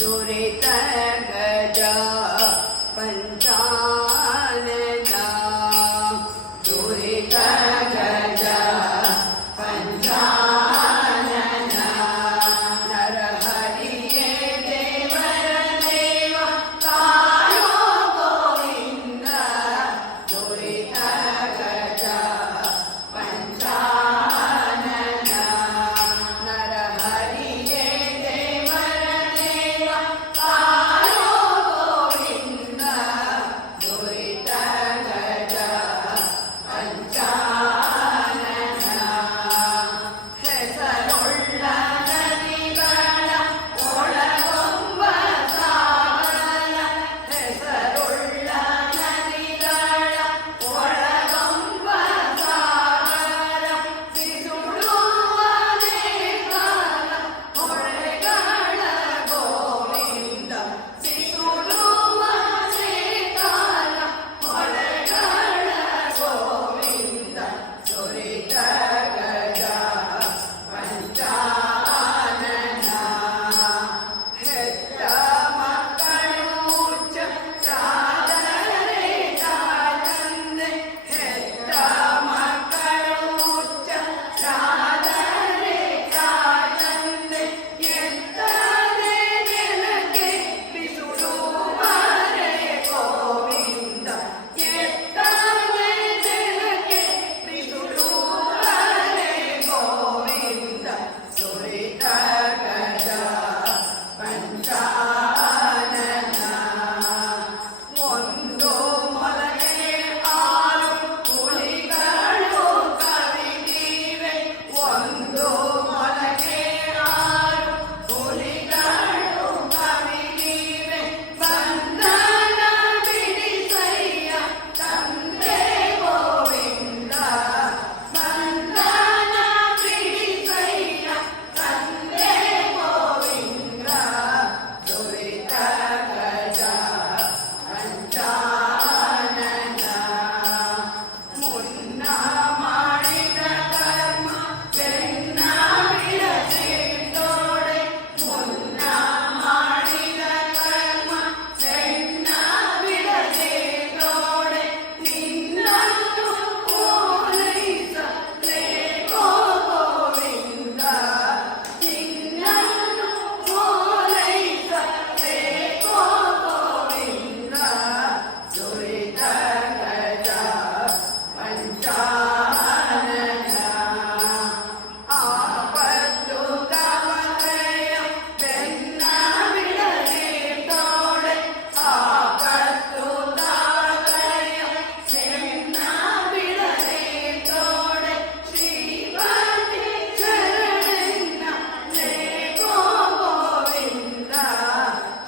दुरित गज पंचानन दुरित गज पंचानन नरहरिये देवर देव कायो गोविंद दुरित गज पंचानन नरहरिये देवर देव कायो गोविंद दुरित गज पंचानन ಹೆಸರುಳ್ಳ ನದಿಗಳ ಒಳಗೊಂಬ ಸಾಗರ ಹೆಸರುಳ್ಳ ನದಿಗಳ ಒಳಗೊಂಬ ಸಾಗರ ಸಿಸುಡುವ ನೇಕಾರ ಹೊಳೆಗಳ ಗೋವಿಂದ ಸಿಸುಡುವ ನೇಕಾರ ಹೊಳೆಗಳ ಗೋವಿಂದ ಸುರಿತ ಗಜ पंचानन ಹೆತ್ತ ಮಕ್ಕಳು ಚಾದರೆ ಚಾಚಂದೆ ಹೆತ್ತ ಮಕ್ಕಳು ಚಾದರೆ ಚಾಚಂದೆ ಎತ್ತನೆ ನೆಲಕ್ಕೆ ಬಿಸುಡುವರೆ ಗೋವಿಂದ ಎತ್ತನೆ ನೆಲಕ್ಕೆ ಬಿಸುಡುವರೆ ಗೋವಿಂದ ಸುರಿತ ಗಜ पंचानन ಒಂದು ಮೊಲಗೆ ಆರು ಹುಲಿಗಳು ಕವಿದಿವೆ ಒಂದು ಮೊಲಗೆ ಆರು ಹುಲಿಗಳು ಕವಿದಿವೆ ಬಂಧನ ಬಿಡಿಸಯ್ಯ ತಂದೆ ಗೋವಿಂದ ಬಂಧನ ಬಿಡಿಸಯ್ಯ ತಂದೆ ಗೋವಿಂದ ದುರಿತ ಗಜ पंचानन ಮುನ್ನ ಮಾಡಿದ ಕರ್ಮ ಬೆನ್ನ ಬಿಡದಿದ್ದೋಡೆ ಮುನ್ನ ಮಾಡಿದ ಕರ್ಮ ಬೆನ್ನ ಬಿಡದಿದ್ದೋಡೆ ನಿನ್ನನ್ನು ಪೂರೈಸಲೇಕೋ ಗೋವಿಂದ ನಿನ್ನನ್ನು ಪೂರೈಸಲೇಕೋ ಗೋವಿಂದ ಸುರಿತ ಗಜ पंचानन ಆಪತ್ತು ಕವಲೆಯ ಬೆನ್ನ ಬಿಡದಿದ್ದೋಡೆ ಆಪತ್ತು ಕವಲೆಯ ಬೆನ್ನ ಬಿಡದಿದ್ದೋಡೆ ಶ್ರೀಪತಿ ಶರಣೆನ್ನ ಲೇಕೋ ಗೋವಿಂದ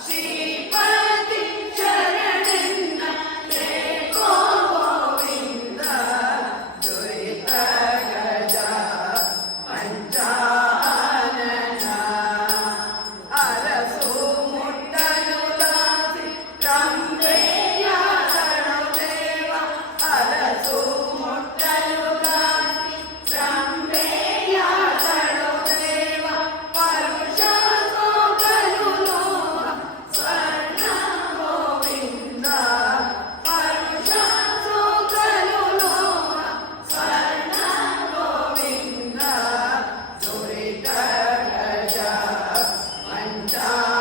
ಶ್ರೀಪತಿ ಶರಣೆನ್ನ ಲೇಕೋ ಗೋವಿಂದ ದುರಿತ ಗಜ पंचानन ಅರಸು ಮುಟ್ಟಲು ದಾಸಿ ರಂಭೆಯ ದೇವ ಅರಸು ಮುಟ್ಟಲು ದಾಸಿ ರಂಭೆಯ ದೇವ ಪರುಷ ಸೋಗಲು ಲೋಹ ಸ್ವರ್ಣ ಗೋವಿಂದ ಪರುಷ ಸೋಗಲು ಲೋಹ ಸ್ವರ್ಣ ಗೋವಿಂದ ದುರಿತ ಗಜ पंचानन